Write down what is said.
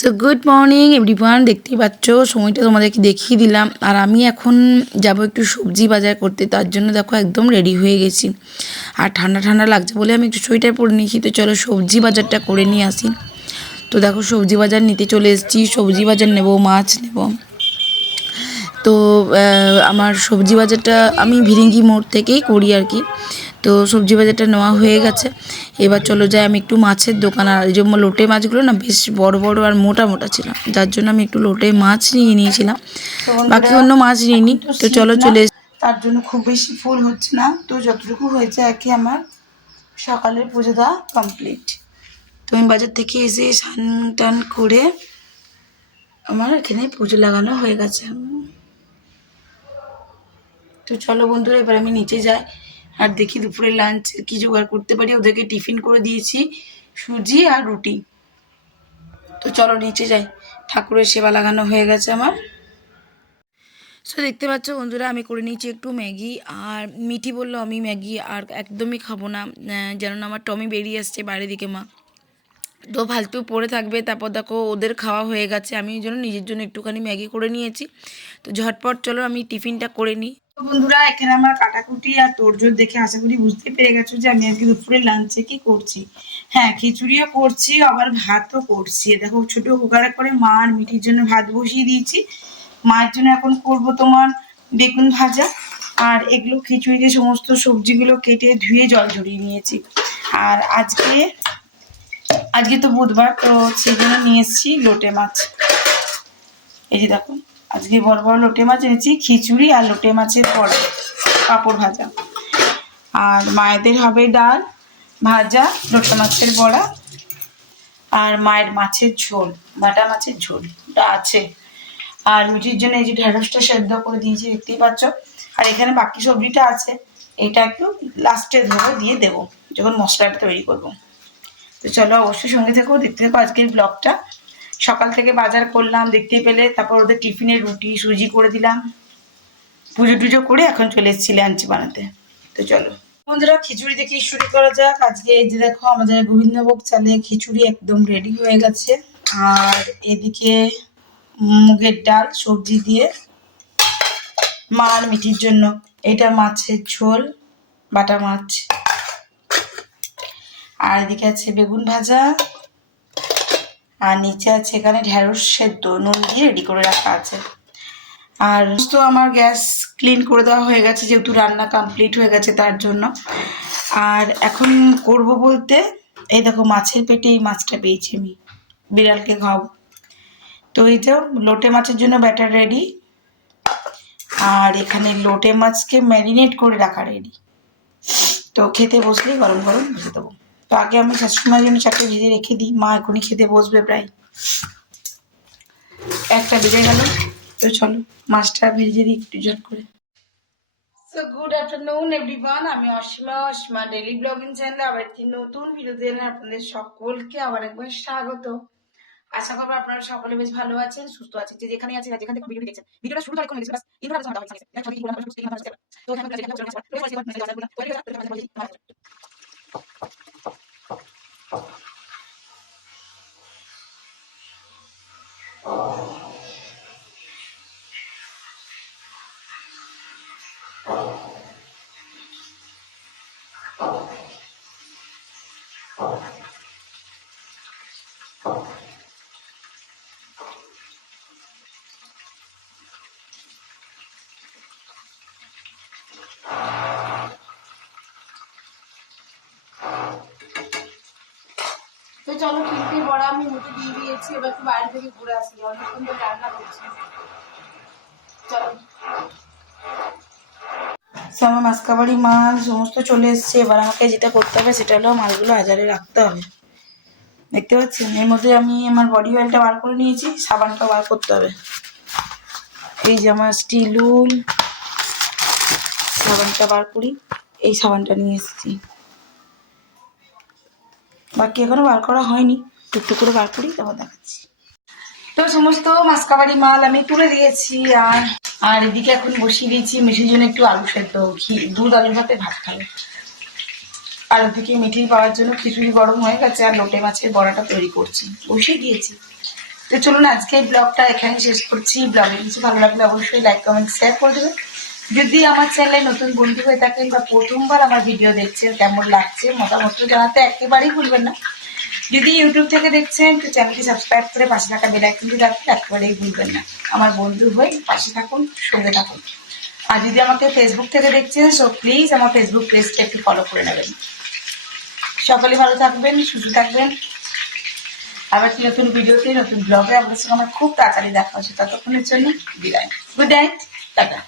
So good morning everyone, দেখতেই পাচ্ছ সময়টা তোমাদেরকে দেখিয়ে দিলাম। আর আমি এখন যাব একটু সবজি বাজার করতে, তার জন্য দেখো একদম রেডি হয়ে গেছি। আর ঠান্ডা ঠান্ডা লাগছে বলে আমি একটু সোয়েটার পরে নিয়েছি। তো চলো সবজি বাজারটা করে নিয়ে আসি। তো দেখো সবজি বাজার নিতে চলে এসেছি। সবজি বাজার নেব, মাছ নেব। তো আমার সবজি বাজারটা আমি ভিরিঙ্গি মোড় থেকেই করি আর কি। তো সবজি বাজারটা নেওয়া হয়ে গেছে। এবার চলো যাই আমি একটু মাছের দোকান। আর এই যে লোটে মাছগুলো না বেশ বড় বড় আর মোটা মোটা ছিল, যার জন্য আমি একটু লোটে মাছ নিয়ে নিয়েছিলাম, বাকি অন্য মাছ নিইনি। তো চলো চলে তার জন্য খুব বেশি ফুল হচ্ছে না, তো যতটুকু হয়েছে আর কি আমার সকালের পুজো দেওয়া কমপ্লিট। তো আমি বাজার থেকে এসে স্নান টান করে আমার এখানে পুজো লাগানো হয়ে গেছে। তো চলো বন্ধুরা, এবার আমি নিচে যাই আর দেখি দুপুরে লাঞ্চ কি জোগাড় করতে পারি। ওদেরকে টিফিন করে দিয়েছি সুজি আর রুটি। তো চলো নিচে যাই, ঠাকুরের সেবা লাগানো হয়ে গেছে আমার। সো দেখতে পাচ্ছ বন্ধুরা, আমি করে নিয়েছি একটু ম্যাগি। আর মিঠি বললো আমি ম্যাগি আর একদমই খাবো না, যেন আমার টমি বেরিয়ে আসছে বাইরের দিকে। মা তো ফালতু পড়ে থাকবে, তারপর দেখো ওদের খাওয়া হয়ে গেছে, আমি এই জন্য নিজের জন্য একটুখানি ম্যাগি করে নিয়েছি। তো ঝটপট চলো আমি টিফিনটা করে নিই। তো বন্ধুরা, এখানে আমার কাটাকুটি আর তোড়জোড় দেখে আশা করি বুঝতে পেরে গেছো যে আমি আজকে দুপুরে লাঞ্চে কি করছি। হ্যাঁ, খিচুড়িও করছি, আবার ভাতও করছি। দেখো ছোট কুকারে করে মা আর মিঠির জন্য ভাত বসিয়ে দিয়েছি। মায়ের জন্য এখন করব তোমার বেগুন ভাজা। আর এগুলো খিচুড়িতে সমস্ত সবজিগুলো কেটে ধুয়ে জল ঝরিয়ে নিয়েছি। আর আজকে তো বুধবার, তো সেই জন্য নিয়ে এসেছি লোটে মাছ। এই যে দেখো, আজকে বড় বড় লোটে মাছ এনেছি, খিচুড়ি আর লোটে মাছের পাঁপড় ভাজা। আর মায়েদের হবে ডাল ভাজা, লোটে মাছের বড়া, আর মায়ের মাছের ঝোল, বাটা মাছের ঝোলটা আছে। আর মিঠির জন্য এই যে ঢেঁড়সটা সেদ্ধ করে দিয়েছি, দেখতেই পাচ্ছ। আর এখানে বাকি সবজিটা আছে, এটা একটু লাস্টে ধরে দিয়ে দেবো যখন মশলাটা তৈরি করবো। তো চলো অবশ্যই সঙ্গে থেকো, দেখতে থাকো আজকের ব্লগটা। সকাল থেকে বাজার করলাম দেখতেই পেলে, তারপর ওদের টিফিনে রুটি সুজি করে দিলাম, পুজো টুজো করে এখন চলে এসেছি লাঞ্চ বানাতে। তো চলো বন্ধুরা, খিচুড়ি দেখে শুরু করা যাক। আজকে এই যে দেখো আমাদের গোবিন্দভোগ চালে খিচুড়ি একদম রেডি হয়ে গেছে। আর এদিকে মুগের ডাল সবজি দিয়ে মা আর মিঠির জন্য, এটা মাছের ঝোল, বাটা মাছ। আর এদিকে আছে বেগুন ভাজা, আর নিচে আছে এখানে ঢেঁড়স সেদ্ধ নুন দিয়ে রেডি করে রাখা আছে। আর তো আমার গ্যাস ক্লিন করে দেওয়া হয়ে গেছে, যেহেতু রান্না কমপ্লিট হয়ে গেছে তার জন্য। আর এখন করব বলতে এই দেখো মাছের পেটে এই মাছটা পেয়েছি আমি, বিড়ালকে খাওয়াবো। তো এই যে লোটে মাছের জন্য ব্যাটার রেডি। আর এখানে লোটে মাছকে ম্যারিনেট করে রাখা রেডি। তো খেতে বসলেই গরম গরম ভেজে দেবো। তো আগে আমি শাশুড়িমার জন্য চারটে ভেজে রেখে দিই, মা এখনই খেতে বসবে, প্রায় একটা বেজে গেল। তো চলো মাছটা ভেজে দিই একটু ঝট করে। সো গুড আফটারনুন এভরিওয়ান, আমি অসীমা ডেইলি ব্লগিং চ্যানেলে আবার একটি নতুন ভিডিও দিয়ে আপনাদের সকলকে আবার একবার স্বাগত। আশা করবো আপনারা সকলে বেশ ভালো আছেন, সুস্থ আছেন, যে যেখানে আছেন যেখান থেকে ভিডিও দেখছেন। ভিডিওটা শুরু করে গেছে, বাস ইনফরমেশন দেওয়া হয়েছে। তো চলো খিচুড়ি বড়া আমি মুখে দিয়ে দিয়েছি, এবার একটু বাইরে থেকে ঘুরে আসি, অনেকক্ষণ ধরে রান্না করছি। চলো আমার মাসকাবাড়ি মাছ সমস্ত চলে এসছে। এবার আমাকে যেটা করতে হবে সেটা হলো মাছগুলো আজারে রাখতে হবে। দেখতে পাচ্ছেন এর মধ্যে আমি আমার বডি অয়েলটা বার করে নিয়েছি, সাবানটা বার করতে হবে। এই যে আমার স্টিলুল সাবানটা বার করি, এই সাবানটা নিয়ে এসেছি, বাকি এখনো বার করা হয়নি, একটু করে বার করি তারপর দেখাচ্ছি। তো সমস্ত মাসকাবাড়ি মাল আমি তুলে দিয়েছি। আর এদিকে এখন বসিয়ে দিয়েছি মিঠির জন্য একটু আলু সেদ্ধ, দুধ আলু ভাতে ভাত খাবে। আর ওদিকে মিঠি পাওয়ার জন্য খিচুড়ি গরম হয়ে গেছে, আর লোটে মাছের বড়াটা তৈরি করছি, বসিয়ে দিয়েছি। তো চলুন আজকে এই ব্লগটা এখানে শেষ করছি। ব্লগে কিছু ভালো লাগলে অবশ্যই লাইক কমেন্ট শেয়ার করে দেবেন। যদি আমার চ্যানেলে নতুন বন্ধু হয়ে থাকেন বা প্রথমবার আমার ভিডিও দেখছেন, কেমন লাগছে মতামত জানাতে একেবারেই ভুলবেন না। যদি ইউটিউব থেকে দেখছেন তো চ্যানেলটি সাবস্ক্রাইব করে পাশে থাকা বেল আইকনটি রাখতে একেবারেই ভুলবেন না। আমার বন্ধু হয়ে পাশে থাকুন, সঙ্গে থাকুন। আর যদি আমাকে ফেসবুক থেকে দেখছেন সো প্লিজ আমার ফেসবুক পেজটা একটু ফলো করে নেবেন। সকলে ভালো থাকবেন, সুস্থ থাকবেন। আবার নতুন ভিডিওতে নতুন ব্লগে আপনার সঙ্গে আমার খুব তাড়াতাড়ি দেখা হচ্ছে। ততক্ষণের জন্য বিদায়। Good night, tata.